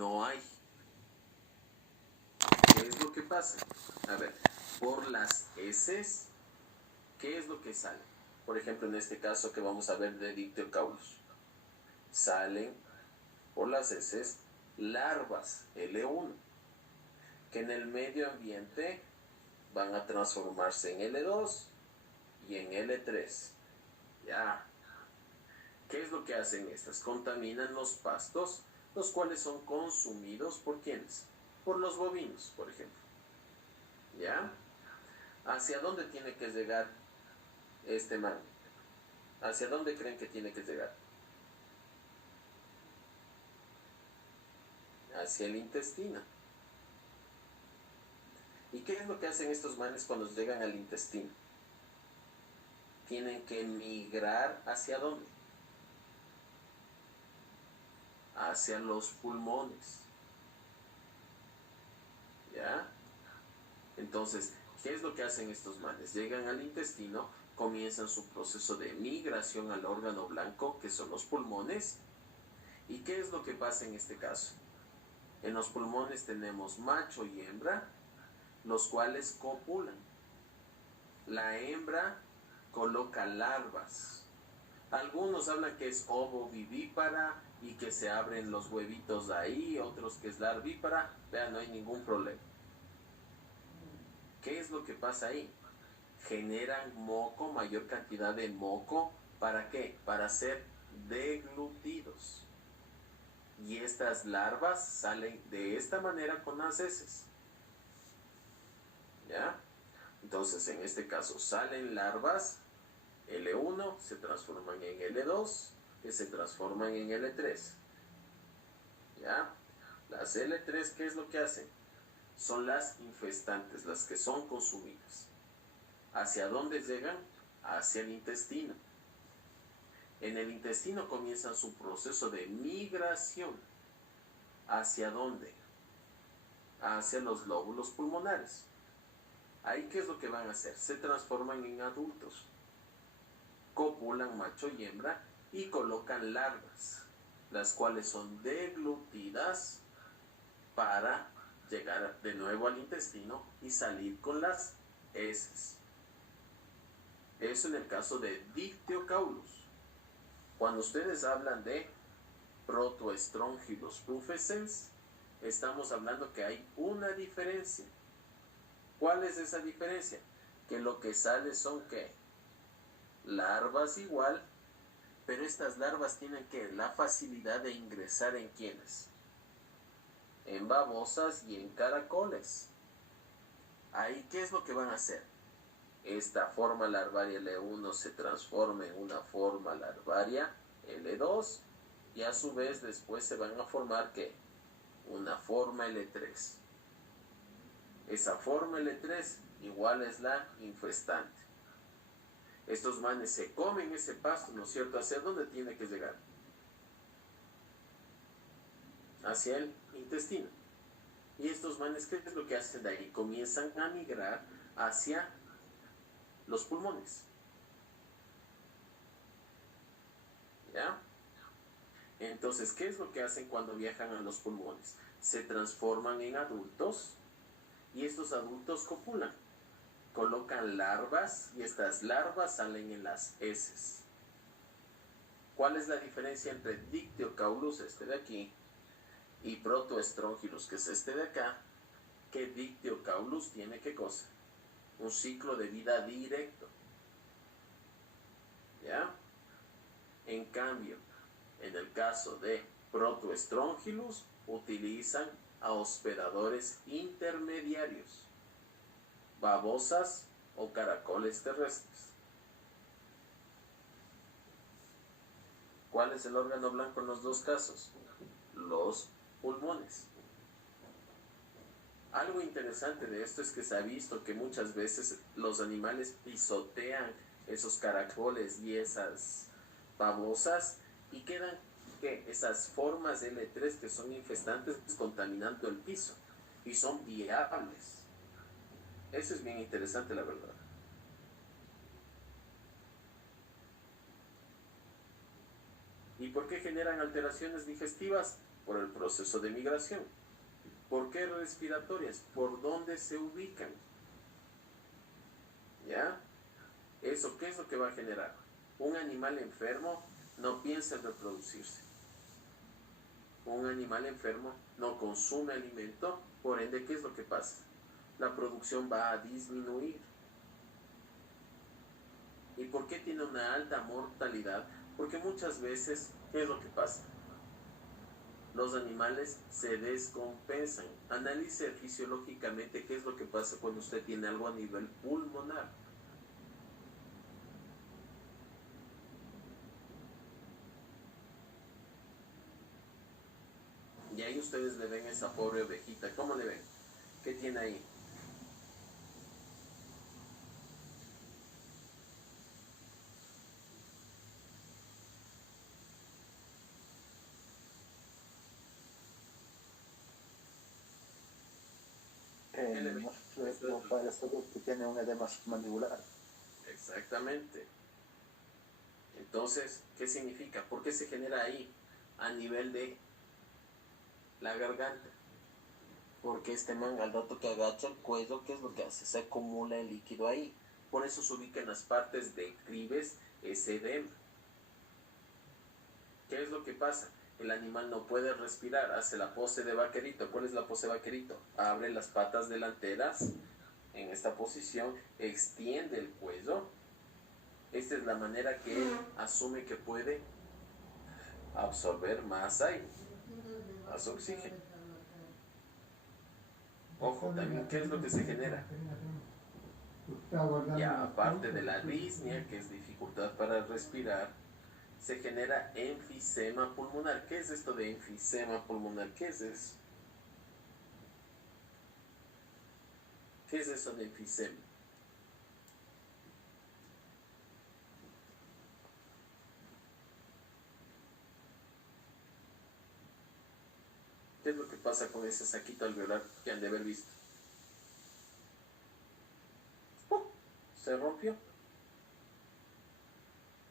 no hay. ¿Qué es lo que pasa? A ver, por las heces, ¿qué es lo que sale? Por ejemplo, en este caso que vamos a ver de Dictyocaulus, salen por las heces larvas L1, que en el medio ambiente van a transformarse en L2 y en L3. Ya. ¿Qué es lo que hacen estas? Contaminan los pastos, los cuales son consumidos ¿por quiénes? Por los bovinos, por ejemplo. ¿Ya? ¿Hacia dónde tiene que llegar este mango? ¿Hacia dónde creen que tiene que llegar? Hacia el intestino. ¿Y qué es lo que hacen estos manes cuando llegan al intestino? Tienen que migrar ¿hacia dónde? Hacia los pulmones. ¿Ya? Entonces, ¿qué es lo que hacen estos manes? Llegan al intestino, comienzan su proceso de migración al órgano blanco, que son los pulmones. ¿Y qué es lo que pasa en este caso? En los pulmones tenemos macho y hembra, los cuales copulan. La hembra coloca larvas. Algunos hablan que es ovovivípara y que se abren los huevitos de ahí, otros que es larvípara. Vean, no hay ningún problema. ¿Qué es lo que pasa ahí? Generan moco, mayor cantidad de moco. ¿Para qué? Para ser deglutidos. Y estas larvas salen de esta manera con las heces. ¿Ya? Entonces, en este caso, salen larvas L1, se transforman en L2, que se transforman en L3. ¿Ya? Las L3, ¿qué es lo que hacen? Son las infestantes, las que son consumidas. ¿Hacia dónde llegan? Hacia el intestino. En el intestino comienzan su proceso de migración. ¿Hacia dónde? Hacia los lóbulos pulmonares. Ahí, ¿qué es lo que van a hacer? Se transforman en adultos. Copulan macho y hembra y colocan larvas, las cuales son deglutidas para llegar de nuevo al intestino y salir con las heces. Eso en el caso de Dictyocaulus. Cuando ustedes hablan de Protoestrongylos pufescens, estamos hablando que hay una diferencia. ¿Cuál es esa diferencia? Que lo que sale son ¿qué? Larvas igual, pero estas larvas tienen que la facilidad de ingresar en ¿quiénes? En babosas y en caracoles. Ahí, ¿qué es lo que van a hacer? Esta forma larvaria L1 se transforma en una forma larvaria L2 y a su vez después se van a formar ¿qué? Una forma L3. Esa forma L3 igual es la infestante. Estos manes se comen ese pasto, ¿no es cierto? ¿Hacia dónde tiene que llegar? Hacia el intestino. Y estos manes, ¿qué es lo que hacen de ahí? Comienzan a migrar hacia los pulmones. ¿Ya? Entonces, ¿qué es lo que hacen cuando viajan a los pulmones? Se transforman en adultos y estos adultos copulan. Colocan larvas y estas larvas salen en las heces. ¿Cuál es la diferencia entre Dictyocaulus, este de aquí, y Protoestrongylos, que es este de acá? Que Dictyocaulus tiene ¿qué cosa? Un ciclo de vida directo. ¿Ya? En cambio, en el caso de Protoestrongylos, utilizan a hospedadores intermediarios, babosas o caracoles terrestres. ¿Cuál es el órgano blanco en los dos casos? Los pulmones. Algo interesante de esto es que se ha visto que muchas veces los animales pisotean esos caracoles y esas babosas y quedan ¿qué? Esas formas L3 que son infestantes contaminando el piso y son viables. Eso es bien interesante, la verdad. ¿Y por qué generan alteraciones digestivas? por el proceso de migración. ¿Por qué respiratorias? ¿Por dónde se ubican? ¿Ya? ¿Eso qué es lo que va a generar? Un animal enfermo no piensa en reproducirse. Un animal enfermo no consume alimento, por ende, ¿qué es lo que pasa? La producción va a disminuir. ¿Y por qué tiene una alta mortalidad? Porque muchas veces, ¿qué es lo que pasa? Los animales se descompensan. Analice fisiológicamente qué es lo que pasa cuando usted tiene algo a nivel pulmonar. Y ahí ustedes le ven a esa pobre ovejita. ¿Cómo le ven? ¿Qué tiene ahí? Nuestro padre salud que tiene un edema submandibular. Exactamente. Entonces, ¿qué significa? ¿Por qué se genera ahí? A nivel de la garganta. Porque este man, al rato que agacha el cuello, ¿qué es lo que hace? Se acumula el líquido ahí. Por eso se ubica en las partes declives ese edema. ¿Qué es lo que pasa? El animal no puede respirar, hace la pose de vaquerito. ¿Cuál es la pose de vaquerito? Abre las patas delanteras en esta posición, extiende el cuello. Esta es la manera que él asume que puede absorber más aire, más oxígeno. Ojo, también, ¿qué es lo que se genera? Ya, aparte de la disnea, que es dificultad para respirar, se genera enfisema pulmonar. ¿Qué es esto de enfisema pulmonar? ¿Qué es eso? ¿Qué es eso de enfisema? ¿Qué es lo que pasa con ese saquito alveolar que han de haber visto? Se rompió.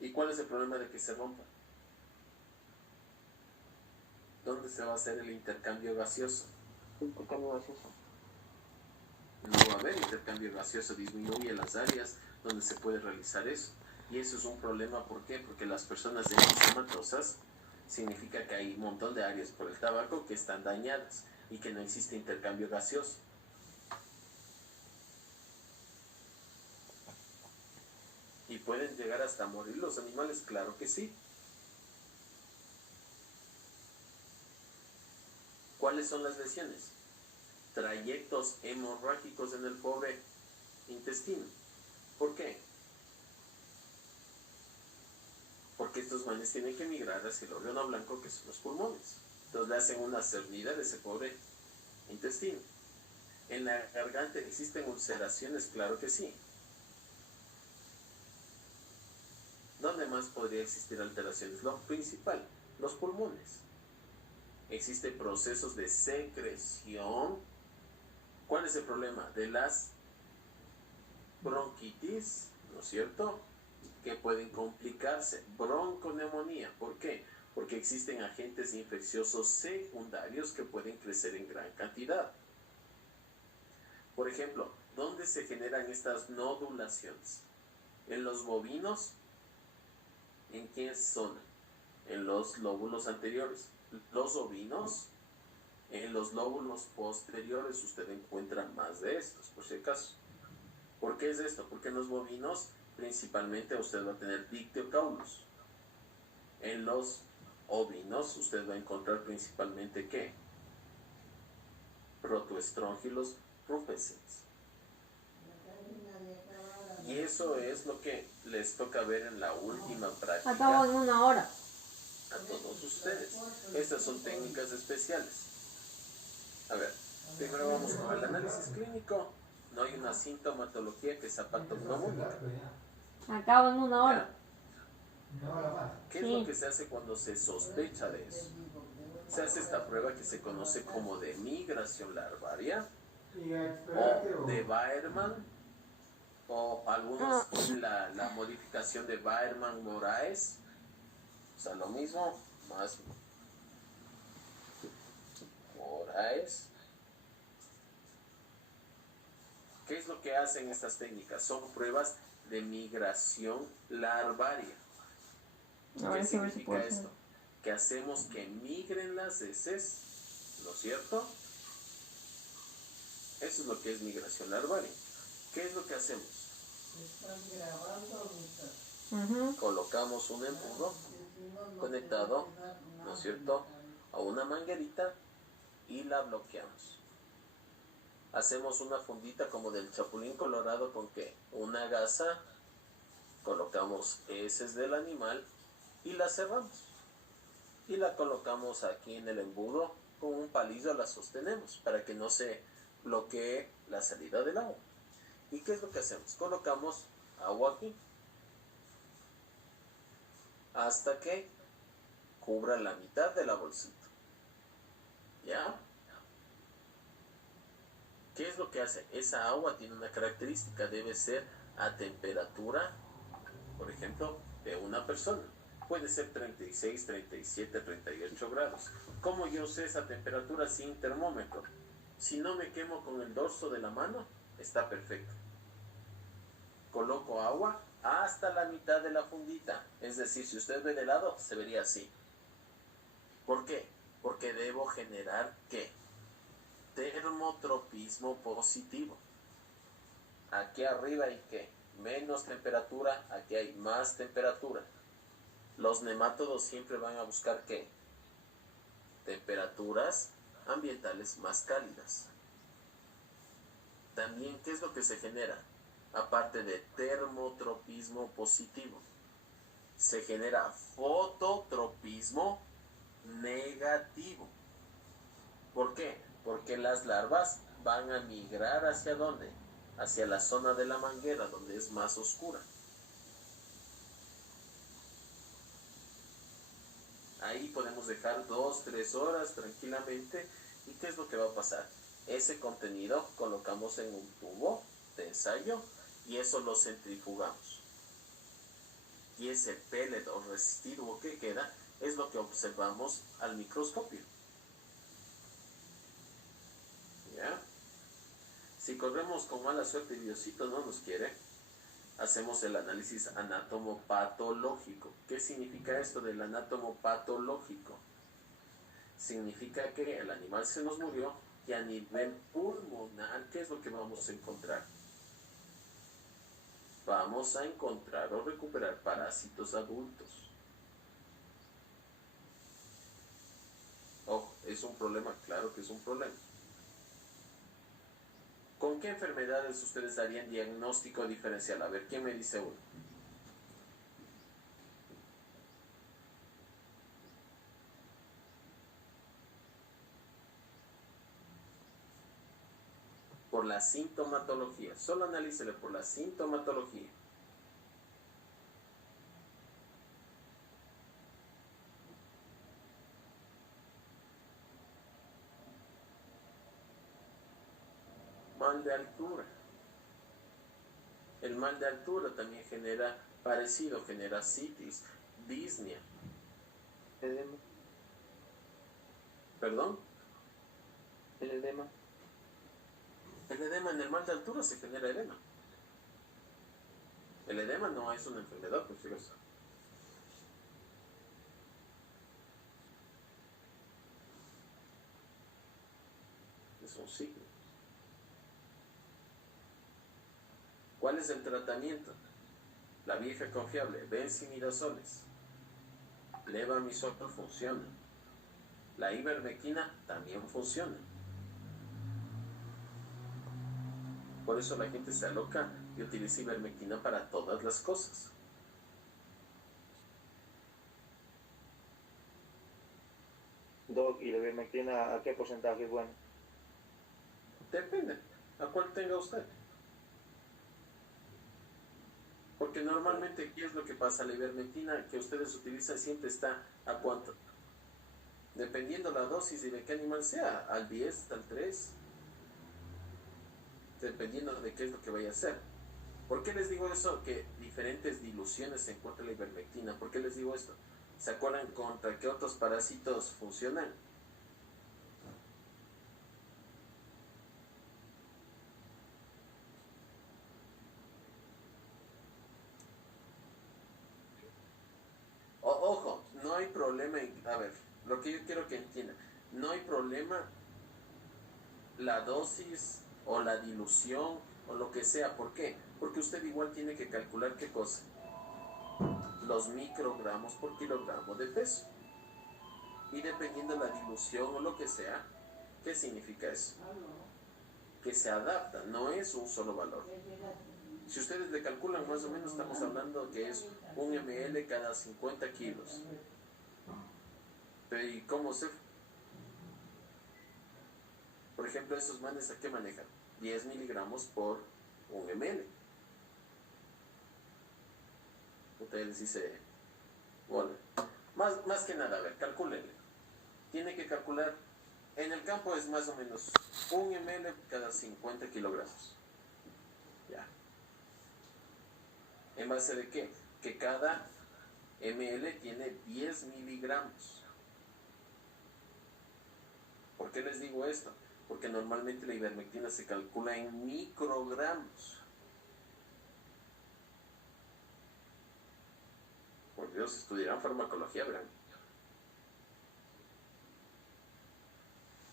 ¿Y cuál es el problema de que se rompa? ¿Dónde se va a hacer el intercambio gaseoso? Intercambio gaseoso. No va a haber intercambio gaseoso, disminuye las áreas donde se puede realizar eso. Y eso es un problema, ¿por qué? Porque las personas enfisematosas significa que hay un montón de áreas por el tabaco que están dañadas y que no existe intercambio gaseoso. ¿Y pueden llegar hasta morir los animales? Claro que sí. ¿Cuáles son las lesiones? Trayectos hemorrágicos en el pobre intestino. ¿Por qué? Porque estos manes tienen que migrar hacia el órgano blanco, que son los pulmones. Entonces le hacen una cernida de ese pobre intestino. ¿En la garganta existen ulceraciones? Claro que sí. ¿Dónde más podría existir alteraciones? Lo principal, los pulmones. Existen procesos de secreción. ¿Cuál es el problema? De las bronquitis, ¿no es cierto? Que pueden complicarse. Bronconeumonía. ¿Por qué? Porque existen agentes infecciosos secundarios que pueden crecer en gran cantidad. Por ejemplo, ¿dónde se generan estas nodulaciones? En los bovinos. ¿En qué zona? En los lóbulos anteriores. Los ovinos, en los lóbulos posteriores usted encuentra más de estos, por si acaso. ¿Por qué es esto? Porque en los bovinos principalmente usted va a tener dictiocaulus. En los ovinos usted va a encontrar principalmente ¿qué? Protoestróngilos rufescens. Y eso es lo que les toca ver en la última práctica. Acabo en 1 hora. A todos ustedes. Estas son técnicas especiales. A ver, primero vamos con el análisis clínico. No hay una sintomatología que sea patognomónica. Acabo en 1 hora. ¿Qué es lo que se hace cuando se sospecha de eso? Se hace esta prueba que se conoce como de migración larvaria o de Baerman, o algunos la modificación de Baerman-Moraes. O sea, lo mismo, más que hacen estas técnicas? Son pruebas de migración larvaria. ¿Qué significa esto? Que hacemos que migren las heces, ¿no es cierto? Eso es lo que es migración larvaria. ¿Qué es lo que hacemos? Colocamos un embudo conectado, ¿no es cierto?, a una manguerita y la bloqueamos. Hacemos una fundita como del Chapulín Colorado con que una gasa, colocamos heces del animal y la cerramos. Y la colocamos aquí en el embudo, con un palillo la sostenemos para que no se bloquee la salida del agua. ¿Y qué es lo que hacemos? Colocamos agua aquí hasta que cubra la mitad de la bolsita. ¿Ya? ¿Qué es lo que hace? Esa agua tiene una característica, debe ser a temperatura, por ejemplo, de una persona. Puede ser 36, 37, 38 grados. ¿Cómo yo sé esa temperatura sin termómetro? Si no me quemo con el dorso de la mano, está perfecto. Coloco agua hasta la mitad de la fundita. Es decir, si usted ve de lado, se vería así. ¿Por qué? Porque debo generar, ¿qué? Termotropismo positivo. Aquí arriba hay, ¿qué? Menos temperatura, aquí hay más temperatura. Los nemátodos siempre van a buscar, ¿qué? Temperaturas ambientales más cálidas. También, ¿qué es lo que se genera? Aparte de termotropismo positivo, se genera fototropismo negativo. ¿Por qué? Porque las larvas van a migrar ¿hacia dónde? Hacia la zona de la manguera, donde es más oscura. Ahí podemos dejar 2-3 horas tranquilamente. ¿Y qué es lo que va a pasar? Ese contenido colocamos en un tubo de ensayo y eso lo centrifugamos. Y ese pellet o residuo que queda es lo que observamos al microscopio. ¿Ya? Si corremos con mala suerte y Diosito no nos quiere, hacemos el análisis anatomopatológico. ¿Qué significa esto del anatomopatológico? Significa que el animal se nos murió y a nivel pulmonar, ¿qué es lo que vamos a encontrar? Vamos a encontrar o recuperar parásitos adultos. Ojo, ¿es un problema? Claro que es un problema. ¿Con qué enfermedades ustedes darían diagnóstico diferencial? A ver, ¿quién me dice uno? Por la sintomatología. Solo analícele por la sintomatología. Mal de altura. El mal de altura también genera parecido, genera citis, disnea. Edema. ¿Perdón? El edema. El edema, en el mal de altura se genera edema. El edema no es una enfermedad, por si acaso. Es un signo. ¿Cuál es el tratamiento? La vieja confiable, benzimidazoles. Levamisol funciona. La ivermectina también funciona. Por eso la gente se aloca y utiliza ivermectina para todas las cosas. Doc, ¿y la ivermectina a qué porcentaje es bueno? Depende a cuál tenga usted. Porque normalmente, ¿qué es lo que pasa? La ivermectina que ustedes utilizan siempre está ¿a cuánto? Dependiendo la dosis y de qué animal sea, al 10, al 3, dependiendo de qué es lo que vaya a hacer. ¿Por qué les digo eso? Que diferentes diluciones se encuentra la ivermectina. ¿Por qué les digo esto? ¿Se acuerdan contra qué otros parásitos funcionan? hay problema en, a ver, lo que yo quiero que entiendan, no hay problema la dosis o la dilución o lo que sea. ¿Por qué? Porque usted igual tiene que calcular qué cosa, los microgramos por kilogramo de peso. Y dependiendo de la dilución o lo que sea, ¿qué significa eso? Que se adapta, no es un solo valor. Si ustedes le calculan más o menos, estamos hablando que es 1 ml cada 50 kilos. Pero ¿y cómo se...? Por ejemplo, estos manes, ¿a qué manejan? 10 miligramos por 1 ml. Ustedes dice, bueno, más que nada, a ver, calcúlenle. Tiene que calcular, en el campo es más o menos 1 ml cada 50 kilogramos. Ya. ¿En base de qué? Que cada ml tiene 10 miligramos. ¿Por qué les digo esto? Porque normalmente la ivermectina se calcula en microgramos. Por Dios, estudiarán farmacología, verán.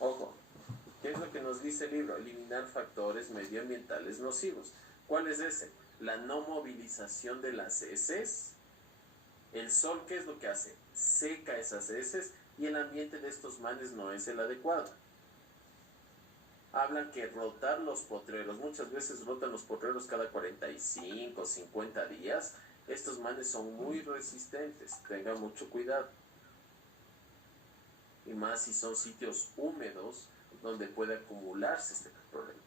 Ojo, ¿qué es lo que nos dice el libro? Eliminar factores medioambientales nocivos. ¿Cuál es ese? La no movilización de las heces. El sol, ¿qué es lo que hace? Seca esas heces y el ambiente de estos manes no es el adecuado. Hablan que rotar los potreros, muchas veces rotan los potreros cada 45, 50 días. Estos manes son muy resistentes, tengan mucho cuidado. Y más si son sitios húmedos donde puede acumularse este problema.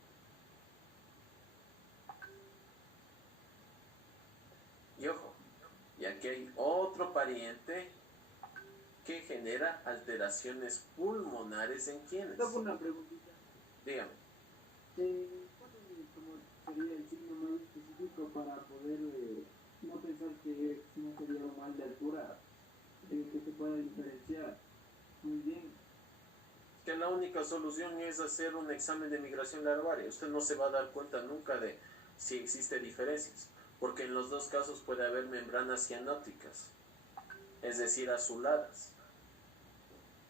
Y ojo, y aquí hay otro pariente que genera alteraciones pulmonares en quienes. Tengo una preguntita. Dígame. ¿Cuál sería el signo más específico para poder no pensar que no sería un mal de altura que se pueda diferenciar muy bien? Que la única solución es hacer un examen de migración larvaria. Usted no se va a dar cuenta nunca de si existe diferencias, porque en los dos casos puede haber membranas cianóticas, es decir, azuladas.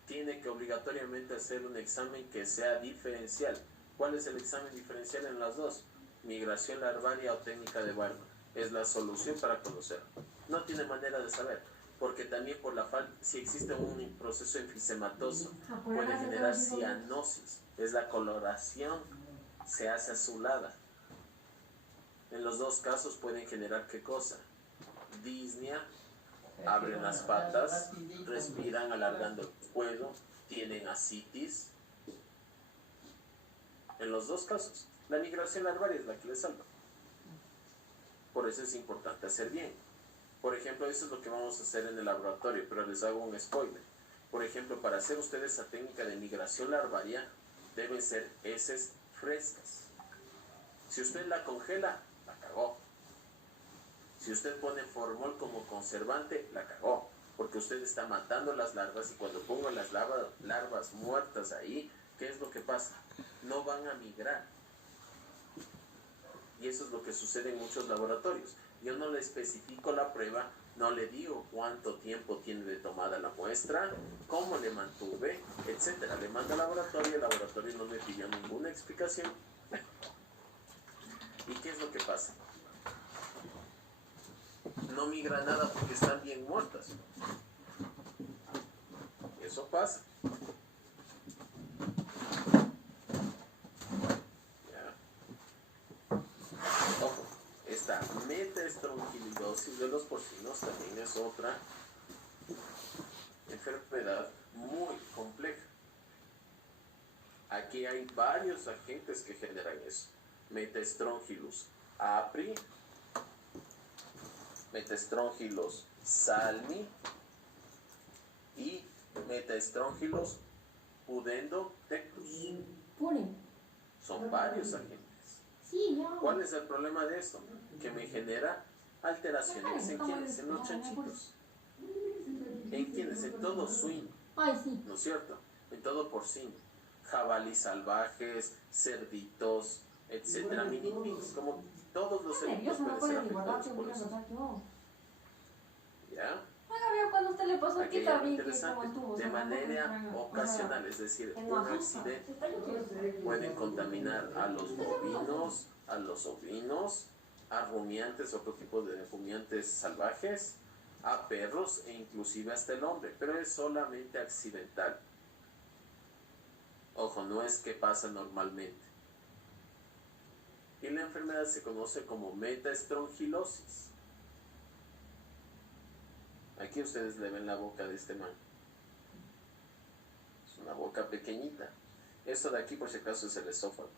Tiene que obligatoriamente hacer un examen que sea diferencial. ¿Cuál es el examen diferencial en las dos? Migración larvaria o técnica de Barber. Es la solución para conocerlo. No tiene manera de saber, porque también por la falta, si existe un proceso enfisematoso, puede generar cianosis. Es la coloración, se hace azulada. En los dos casos pueden generar ¿qué cosa? Disnea, abren las patas, respiran alargando el cuello, tienen ascitis. En los dos casos, la migración larvaria es la que les salva. Por eso es importante hacer bien. Por ejemplo, eso es lo que vamos a hacer en el laboratorio, pero les hago un spoiler. Por ejemplo, para hacer ustedes esa técnica de migración larvaria, deben ser heces frescas. Si usted la congela, la cagó. Si usted pone formol como conservante, la cagó. Porque usted está matando las larvas y cuando pongo las larvas muertas ahí, ¿qué es lo que pasa? No van a migrar. Y eso es lo que sucede en muchos laboratorios. Yo no le especifico la prueba, no le digo cuánto tiempo tiene de tomada la muestra, cómo le mantuve, etc. Le mando al laboratorio, el laboratorio no me pidió ninguna explicación. ¿Y qué es lo que pasa? No migra nada porque están bien muertas. Eso pasa. Ya. Ojo, esta metaestrongilosis de los porcinos también es otra enfermedad muy compleja. Aquí hay varios agentes que generan eso. Metaestrongilus apri, Metaestrongilus salmi y Metaestrongilus pudendotectus. Puren. Son varios agentes. Sí, ya. ¿Cuál es el problema de esto? Que me genera alteraciones en quienes, en los chanchitos. En quienes, en todo swing, Ay, sí. ¿no es cierto? En todo porcino. Jabalíes salvajes, cerditos, etcétera, mini pigs, como todos los Nerviosa, cerditos no pueden ser puedes igualar, afectados te por voy a eso. pasar yo. ¿Ya? Oiga, veo cuando usted le pasó Aquí aquí hay algo también, que interesante, como estuvo. de manera ocasional, es decir, En un Majusa. accidente Se está yendo. puede contaminar a los bovinos, a los ovinos, a rumiantes, otro tipo de rumiantes salvajes, a perros e inclusive hasta el hombre, pero es solamente accidental. Ojo, no es que pasa normalmente. Y la enfermedad se conoce como metaestrongilosis. Aquí ustedes le ven la boca de este man. Es una boca pequeñita. Esto de aquí, por si acaso, es el esófago.